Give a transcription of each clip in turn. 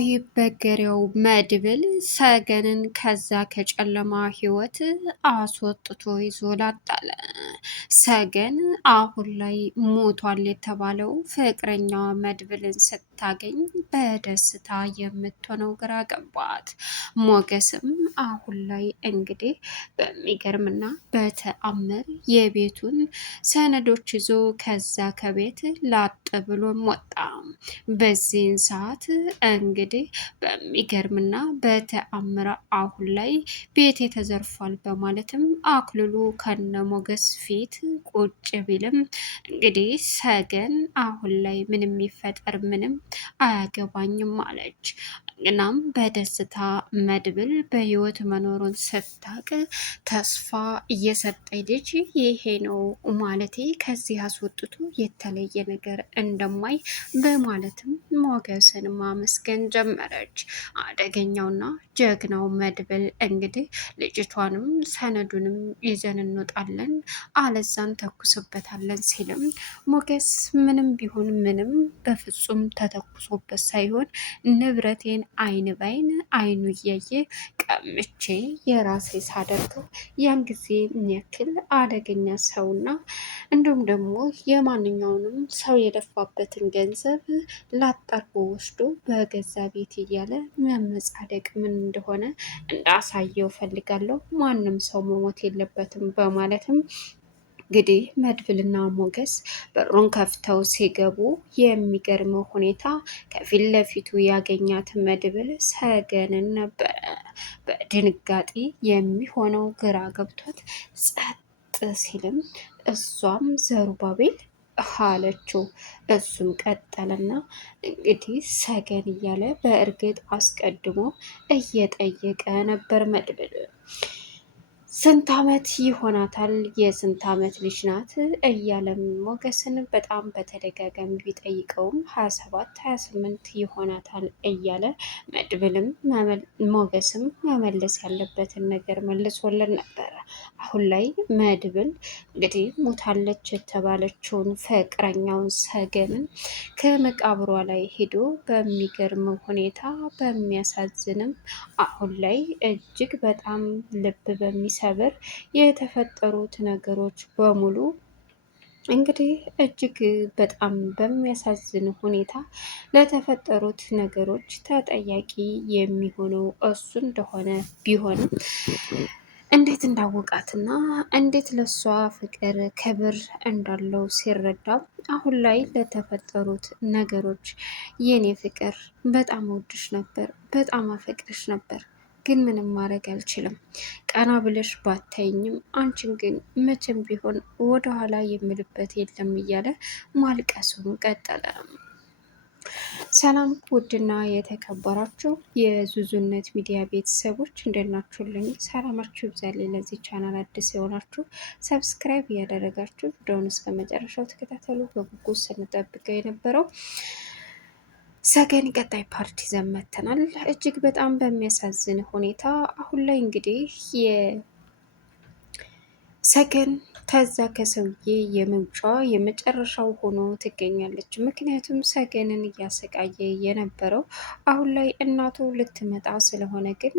አይበገሬው መድብል ሰገንን ከዛ ከጨለማ ህይወት አስወጥቶ ይዞ ላጣለ። ሰገን አሁን ላይ ሞቷል የተባለው ፍቅረኛዋ መድብልን ስታገኝ በደስታ የምትሆነው ግራ ገባት። ሞገስም አሁን ላይ እንግዲህ በሚገርምና በተአምር የቤቱን ሰነዶች ይዞ ከዛ ከቤት ላጥ ብሎም ወጣ። በዚህን ሰዓት እንግዲህ በሚገርምና በተአምር አሁን ላይ ቤቴ ተዘርፏል በማለትም አክልሉ ከነ ሞገስ ፊት ቁጭ ቢልም እንግዲህ ሰገን አሁን ላይ ምንም ይፈጠር ምንም አያገባኝም አለች። እናም በደስታ መድብል በህይወት መኖሩን ስታቅ ተስፋ እየሰጠኝ ልጅ ይሄ ነው ማለቴ ከዚህ አስወጥቶ የተለየ ነገር እንደማይ በማለትም ሞገስን ማመስገን ጀመረች። አደገኛውና ጀግናው መድብል እንግዲህ ልጅቷንም ሰነዱንም ይዘን እንወጣለን አለዛን ተኩስበታለን ሲልም ሞገስ ምንም ቢሆን ምንም በፍጹም ተተኩሶበት ሳይሆን ንብረቴን አይን ባይን አይኑ እያየ ቀምቼ የራሴ ሳደርገው ያን ጊዜ የሚያክል አደገኛ ሰውና እንዲሁም ደግሞ የማንኛውንም ሰው የደፋበትን ገንዘብ ላጣርጎ ወስዶ በገዛ ቤት እያለ መመጻደቅ ምን እንደሆነ እንዳሳየው ፈልጋለሁ። ማንም ሰው መሞት የለበትም በማለትም እንግዲህ መድብልና ሞገስ በሩን ከፍተው ሲገቡ የሚገርመው ሁኔታ ከፊት ለፊቱ ያገኛት መድብል ሰገንን ነበረ። በድንጋጤ የሚሆነው ግራ ገብቷት ጸጥ ሲልም እሷም ዘሩባቤል አለችው። እሱም ቀጠለና እንግዲህ ሰገን እያለ በእርግጥ አስቀድሞ እየጠየቀ ነበር መድብል። ስንት አመት ይሆናታል? የስንት አመት ልጅ ናት? እያለም ሞገስን በጣም በተደጋጋሚ ቢጠይቀውም 27 28 ይሆናታል እያለ መድብልም ሞገስም መመለስ ያለበትን ነገር መልሶልን ነበረ። አሁን ላይ መድብል እንግዲህ ሞታለች የተባለችውን ፍቅረኛውን ሰገንን ከመቃብሯ ላይ ሄዶ በሚገርም ሁኔታ በሚያሳዝንም አሁን ላይ እጅግ በጣም ልብ በሚሰብር የተፈጠሩት ነገሮች በሙሉ እንግዲህ እጅግ በጣም በሚያሳዝን ሁኔታ ለተፈጠሩት ነገሮች ተጠያቂ የሚሆነው እሱ እንደሆነ ቢሆንም እንዴት እንዳወቃትና እንዴት ለሷ ፍቅር ክብር እንዳለው ሲረዳ አሁን ላይ ለተፈጠሩት ነገሮች የኔ ፍቅር በጣም ወድሽ ነበር፣ በጣም አፈቅርሽ ነበር፣ ግን ምንም ማድረግ አልችልም። ቀና ብለሽ ባታይኝም አንቺን ግን መቼም ቢሆን ወደኋላ የምልበት የለም እያለ ማልቀሱን ቀጠለ። ሰላም ውድና የተከበራችሁ የዙዙነት ሚዲያ ቤተሰቦች እንደናችሁልኝ ሰላማችሁ ይብዛልኝ። ለዚህ ቻናል አዲስ የሆናችሁ ሰብስክራይብ እያደረጋችሁ ቪዲዮውን እስከ መጨረሻው ተከታተሉ። በጉጉት ስንጠብቀው የነበረው ሰገን ቀጣይ ፓርቲ ዘመተናል። እጅግ በጣም በሚያሳዝን ሁኔታ አሁን ላይ እንግዲህ ሰገን ከዛ ከሰውዬ የመውጫ የመጨረሻው ሆኖ ትገኛለች። ምክንያቱም ሰገንን እያሰቃየ የነበረው አሁን ላይ እናቱ ልትመጣ ስለሆነ ግን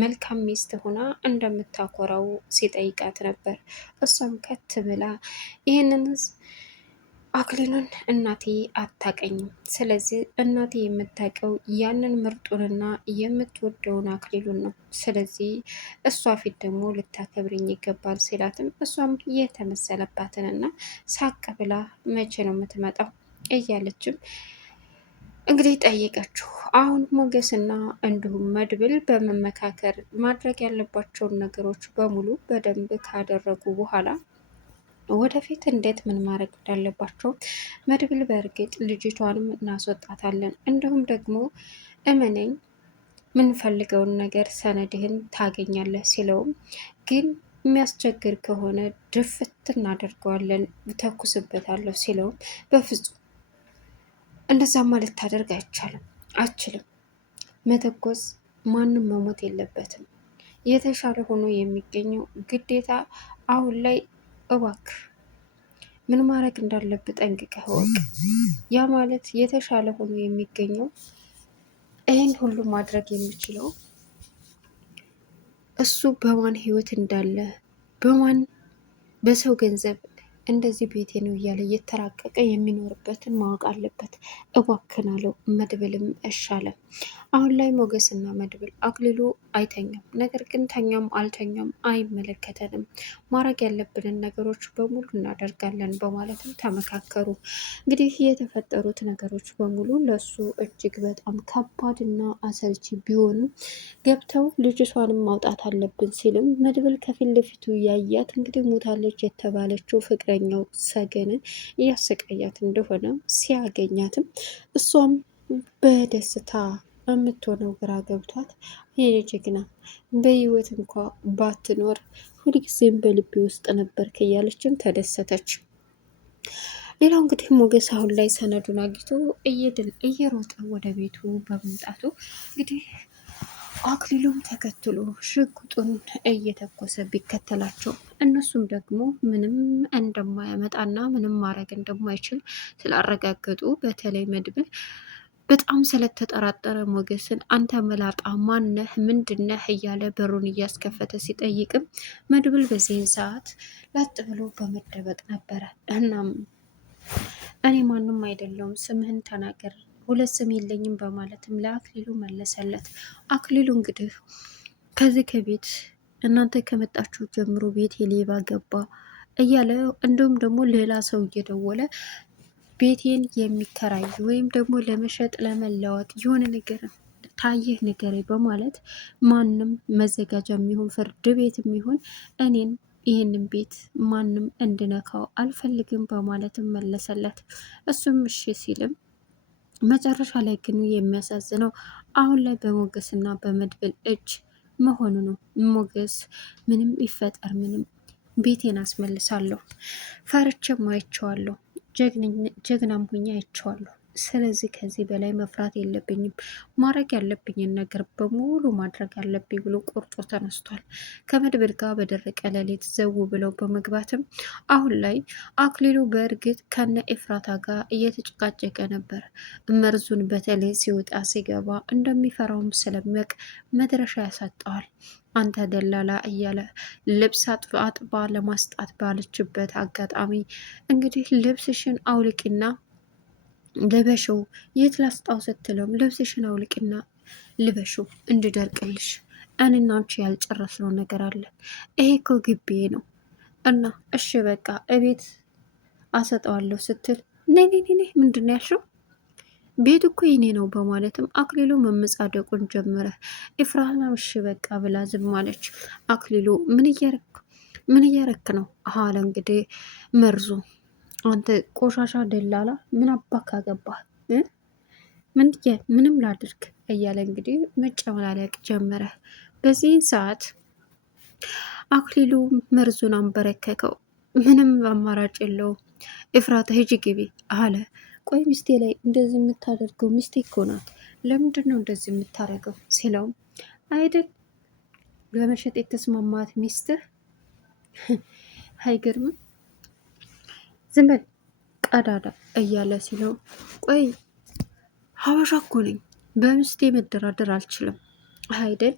መልካም ሚስት ሆና እንደምታኮራው ሲጠይቃት ነበር። እሷም ከት ብላ ይህንን አክሊሉን እናቴ አታቀኝም። ስለዚህ እናቴ የምታውቀው ያንን ምርጡንና የምትወደውን አክሊሉን ነው። ስለዚህ እሷ ፊት ደግሞ ልታከብርኝ ይገባል ሲላትም እሷም የተመሰለባትንና ሳቅ ብላ መቼ ነው የምትመጣው እያለችም እንግዲህ ጠየቀችው። አሁን ሞገስና እንዲሁም መድብል በመመካከር ማድረግ ያለባቸውን ነገሮች በሙሉ በደንብ ካደረጉ በኋላ ወደፊት እንዴት ምን ማድረግ እንዳለባቸው መድብል በእርግጥ ልጅቷንም እናስወጣታለን፣ እንዲሁም ደግሞ እመነኝ ምንፈልገውን ነገር ሰነድህን ታገኛለህ ሲለውም ግን የሚያስቸግር ከሆነ ድፍት እናደርገዋለን ተኩስበታለሁ ሲለውም በፍጹም እንደዛማ ልታደርግ አችልም መተኮስ ማንም መሞት የለበትም። የተሻለ ሆኖ የሚገኘው ግዴታ አሁን ላይ እባክህ ምን ማድረግ እንዳለብህ ጠንቅቀህ እወቅ። ያ ማለት የተሻለ ሆኖ የሚገኘው ይህን ሁሉ ማድረግ የሚችለው እሱ በማን ህይወት እንዳለ በማን በሰው ገንዘብ እንደዚህ ቤቴ ነው እያለ እየተራቀቀ የሚኖርበትን ማወቅ አለበት። እባክናለው። መድብልም እሻለ። አሁን ላይ ሞገስና መድብል አክሊሉ አይተኛም። ነገር ግን ተኛም አልተኛም አይመለከተንም፣ ማድረግ ያለብንን ነገሮች በሙሉ እናደርጋለን በማለትም ተመካከሩ። እንግዲህ የተፈጠሩት ነገሮች በሙሉ ለሱ እጅግ በጣም ከባድና አሰልቺ ቢሆንም ገብተው ልጅቷንም ማውጣት አለብን ሲልም መድብል ከፊት ለፊቱ ያያት እንግዲህ ሞታለች የተባለችው ፍቅረኛው ሰገንን እያሰቃያት እንደሆነ ሲያገኛትም እሷም በደስታ የምትሆነው ግራ ገብቷት የኔ ጀግና በህይወት እንኳ ባትኖር ሁልጊዜም በልቤ ውስጥ ነበርክ እያለችም ተደሰተች። ሌላው እንግዲህ ሞገስ አሁን ላይ ሰነዱን አግኝቶ እየሮጠ ወደ ቤቱ በመምጣቱ እንግዲህ አክሊሉም ተከትሎ ሽጉጡን እየተኮሰ ቢከተላቸው እነሱም ደግሞ ምንም እንደማያመጣና ምንም ማድረግ እንደማይችል ስላረጋገጡ በተለይ መድብል በጣም ስለተጠራጠረ ሞገስን አንተ መላጣ ማነህ ምንድነህ እያለ በሩን እያስከፈተ ሲጠይቅም መድብል በዚህን ሰዓት ላጥ ብሎ በመደበቅ ነበረ። እናም እኔ ማንም አይደለውም ስምህን ተናገር፣ ሁለት ስም የለኝም በማለትም ለአክሊሉ መለሰለት። አክሊሉ እንግዲህ ከዚህ ከቤት እናንተ ከመጣችሁ ጀምሮ ቤት የሌባ ገባ እያለ እንዲሁም ደግሞ ሌላ ሰው እየደወለ ቤቴን የሚከራይ ወይም ደግሞ ለመሸጥ ለመለወጥ የሆነ ነገር ታየህ ንገረኝ በማለት ማንም መዘጋጃ የሚሆን ፍርድ ቤት የሚሆን እኔን ይህንን ቤት ማንም እንድነካው አልፈልግም በማለትም መለሰለት። እሱም እሺ ሲልም መጨረሻ ላይ ግን የሚያሳዝነው አሁን ላይ በሞገስና በመድብል እጅ መሆኑ ነው። ሞገስ ምንም ይፈጠር ምንም ቤቴን አስመልሳለሁ፣ ፈርቼም አይቼዋለሁ፣ ጀግናም ሁኜ አይቼዋለሁ። ስለዚህ ከዚህ በላይ መፍራት የለብኝም፣ ማድረግ ያለብኝን ነገር በሙሉ ማድረግ ያለብኝ ብሎ ቆርጦ ተነስቷል። ከመድብል ጋር በደረቀ ሌሊት ዘው ብለው በመግባትም አሁን ላይ አክሊሉ በእርግጥ ከነ ኤፍራታ ጋር እየተጨቃጨቀ ነበር። መርዙን በተለይ ሲወጣ ሲገባ እንደሚፈራውም ስለሚያውቅ መድረሻ ያሳጠዋል። አንተ ደላላ እያለ ልብስ አጥባ ለማስጣት ባለችበት አጋጣሚ እንግዲህ ልብስሽን አውልቂና ልበሽው፣ የት ላስጣው ስትለውም ልብስሽን አውልቂና ልበሽው እንድደርቅልሽ፣ እኔና አንቺ ያልጨረስነው ነገር አለ፣ ይሄ እኮ ግቢ ነው እና እሺ በቃ እቤት አሰጠዋለሁ ስትል ነይ ምንድን ያልሽው? ቤት እኮ ይኔ ነው በማለትም አክሊሉ መመጻደቁን ጀመረ። ኤፍራታ እሺ በቃ ብላ ዝም አለች። አክሊሉ ምን እያረክ ነው አለ እንግዲህ መርዙ። አንተ ቆሻሻ ደላላ ምን አባካ ገባህ? ምንም ላድርግ እያለ እንግዲህ መጨመላለቅ ጀመረ። በዚህን ሰዓት አክሊሉ መርዙን አንበረከከው። ምንም አማራጭ የለውም። ኤፍራታ ሂጂ ግቢ አለ። ቆይ ሚስቴ ላይ እንደዚህ የምታደርገው ሚስቴ እኮ ናት፣ ለምንድን ነው እንደዚህ የምታደርገው ሲለውም አይደል ለመሸጥ የተስማማት ሚስትህ አይገርምም? ዝም በል ቀዳዳ እያለ ሲለው ቆይ ሀበሻ እኮ ነኝ፣ በሚስቴ መደራደር አልችልም አይደል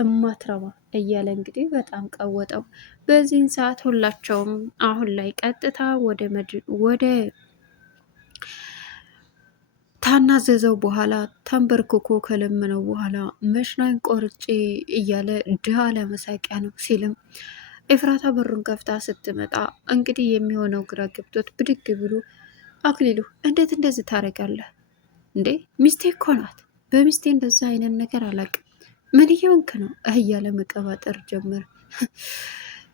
እማትረባ እያለ እንግዲህ በጣም ቀወጠው። በዚህን ሰዓት ሁላቸውም አሁን ላይ ቀጥታ ወደ ታናዘዘው በኋላ ተንበርክኮ ከለመነው በኋላ መሽናኝ ቆርጬ እያለ ድሃ ለመሳቂያ ነው ሲልም ኤፍራታ በሩን ከፍታ ስትመጣ እንግዲህ የሚሆነው ግራ ገብቶት ብድግ ብሎ አክሊሉ እንዴት እንደዚህ ታደርጋለህ እንዴ? ሚስቴ እኮ ናት፣ በሚስቴ እንደዛ አይነት ነገር አላውቅም፣ ምን እየሆንክ ነው እያለ መቀባጠር ጀመረ።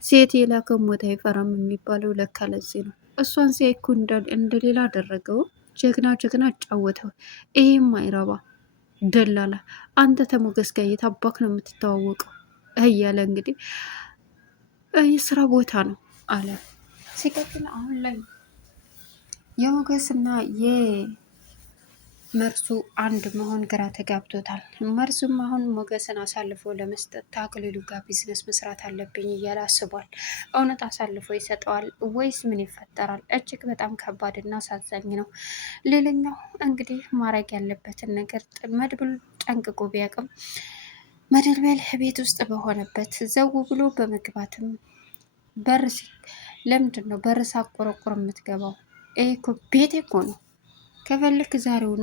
ሴት የላከው ሞት አይፈራም የሚባለው ለካ ለዚህ ነው። እሷን ሲያይኩ እንደሌላ አደረገው። ጀግና አጫወተው። ይሄም አይረባ ደላላ አንተ ተሞገስ ጋር የታባክ ነው የምትተዋወቀው እያለ እንግዲህ የስራ ቦታ ነው አለ። ሲቀጥል አሁን ላይ የሞገስና መርሱ አንድ መሆን ግራ ተጋብቶታል። መርሱም አሁን ሞገስን አሳልፎ ለመስጠት ከአክሊሉ ጋር ቢዝነስ መስራት አለብኝ እያለ አስቧል። እውነት አሳልፎ ይሰጠዋል ወይስ ምን ይፈጠራል? እጅግ በጣም ከባድና አሳዛኝ ነው። ሌላኛው እንግዲህ ማድረግ ያለበትን ነገር መድብል ጠንቅቆ ቢያውቅም መድብል ቤት ውስጥ በሆነበት ዘው ብሎ በመግባትም ለምንድን ነው በር ሳቆረቁር የምትገባው? ይሄ እኮ ቤቴ እኮ ነው። ከፈለክ ዛሬውኑ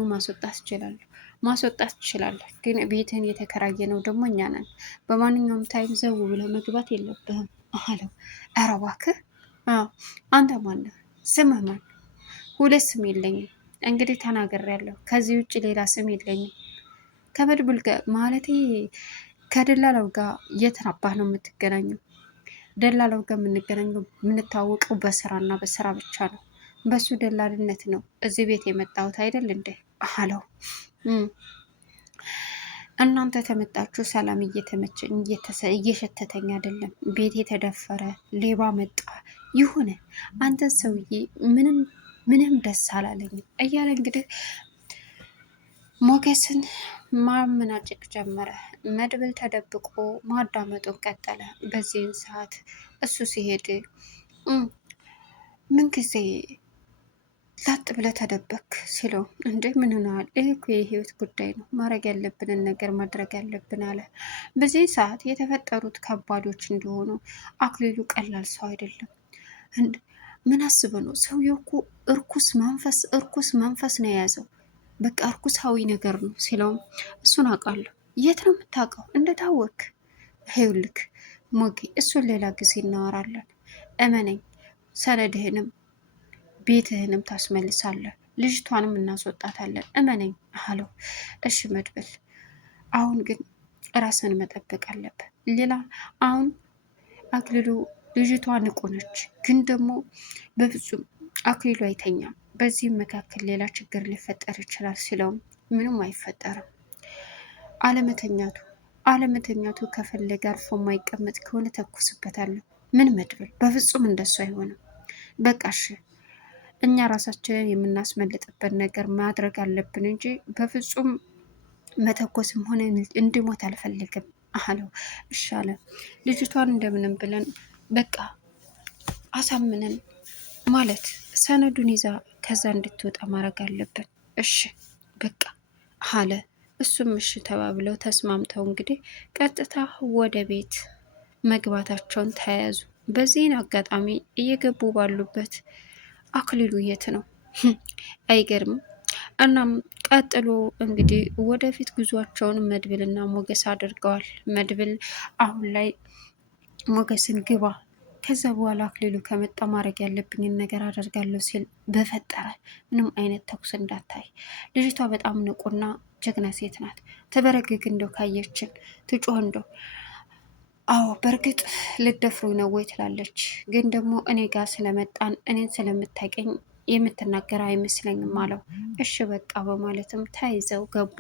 ማስወጣት ትችላለህ። ግን ቤትህን የተከራየ ነው ደግሞ እኛ ነን። በማንኛውም ታይም ዘው ብለህ መግባት የለብህም አለው። ኧረ እባክህ አንተ ማነህ? ስምህ ማን? ሁለት ስም የለኝም እንግዲህ ተናግሬያለሁ። ከዚህ ውጭ ሌላ ስም የለኝም። ከመድብል ጋር ማለቴ ከደላላው ጋር የት አባህ ነው የምትገናኘው? ደላላው ጋር የምንገናኘው የምንታወቀው በስራና በስራ ብቻ ነው። በሱ ደላልነት ነው እዚህ ቤት የመጣሁት አይደል እንዴ አለው። እናንተ ተመጣችሁ ሰላም እየተመቸኝ እየሸተተኝ አይደለም። ቤት የተደፈረ ሌባ መጣ ይሁን አንተ ሰውዬ ምንም ደስ አላለኝም እያለ እንግዲህ ሞገስን ማመናጨቅ ጀመረ። መድብል ተደብቆ ማዳመጡን ቀጠለ። በዚህን ሰዓት እሱ ሲሄድ ምን ጊዜ ላጥ ብለህ ተደበክ ሲለው፣ እንዴ ምን ሆነሃል? ይህ እኮ የህይወት ጉዳይ ነው፣ ማድረግ ያለብንን ነገር ማድረግ ያለብን አለ። በዚህ ሰዓት የተፈጠሩት ከባዶች እንደሆኑ አክሊሉ ቀላል ሰው አይደለም። ምን አስበ ነው? ሰውየው እኮ እርኩስ መንፈስ ነው የያዘው። በቃ እርኩሳዊ ነገር ነው ሲለውም፣ እሱን አውቃለሁ። የት ነው የምታውቀው? እንደታወክ ይኸውልህ ሞጌ፣ እሱን ሌላ ጊዜ እናወራለን። እመነኝ፣ ሰነድህንም ቤትህንም ታስመልሳለህ፣ ልጅቷንም እናስወጣታለን፣ እመነኝ አለው። እሺ መድብል፣ አሁን ግን ራስን መጠበቅ አለብህ። ሌላ አሁን አክሊሉ ልጅቷ ንቁ ነች፣ ግን ደግሞ በፍጹም አክሊሉ አይተኛም። በዚህም መካከል ሌላ ችግር ሊፈጠር ይችላል ሲለውም፣ ምንም አይፈጠርም። አለመተኛቱ ከፈለገ አርፎ የማይቀመጥ ከሆነ ተኩስበታለሁ። ምን መድብል፣ በፍጹም እንደሱ አይሆንም። በቃሽ እኛ ራሳችንን የምናስመልጥበት ነገር ማድረግ አለብን እንጂ በፍጹም መተኮስም ሆነ እንዲሞት አልፈልግም አለው። እሺ አለ። ልጅቷን እንደምንም ብለን በቃ አሳምነን ማለት ሰነዱን ይዛ ከዛ እንድትወጣ ማድረግ አለብን። እሺ በቃ አለ። እሱም እሺ ተባብለው ተስማምተው እንግዲህ ቀጥታ ወደ ቤት መግባታቸውን ተያያዙ። በዚህን አጋጣሚ እየገቡ ባሉበት አክሊሉ የት ነው? አይገርምም። እናም ቀጥሎ እንግዲህ ወደፊት ጉዟቸውን መድብልና ሞገስ አድርገዋል። መድብል አሁን ላይ ሞገስን ግባ፣ ከዛ በኋላ አክሊሉ ከመጣ ማድረግ ያለብኝን ነገር አደርጋለሁ ሲል፣ በፈጠረ ምንም አይነት ተኩስ እንዳታይ። ልጅቷ በጣም ንቁና ጀግና ሴት ናት። ተበረግግ እንደው ካየችን ትጮህ እንደው አዎ በእርግጥ ልደፍሩኝ ነው ወይ ትላለች። ግን ደግሞ እኔ ጋር ስለመጣን እኔን ስለምታቀኝ የምትናገር አይመስለኝም አለው። እሺ በቃ በማለትም ተያይዘው ገቡ።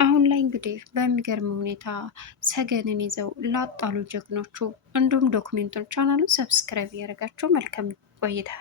አሁን ላይ እንግዲህ በሚገርም ሁኔታ ሰገንን ይዘው ላጣሉ ጀግኖቹ። እንዲሁም ዶክሜንቱን ቻናሉን ሰብስክራይብ እያደረጋቸው መልካም ቆይታ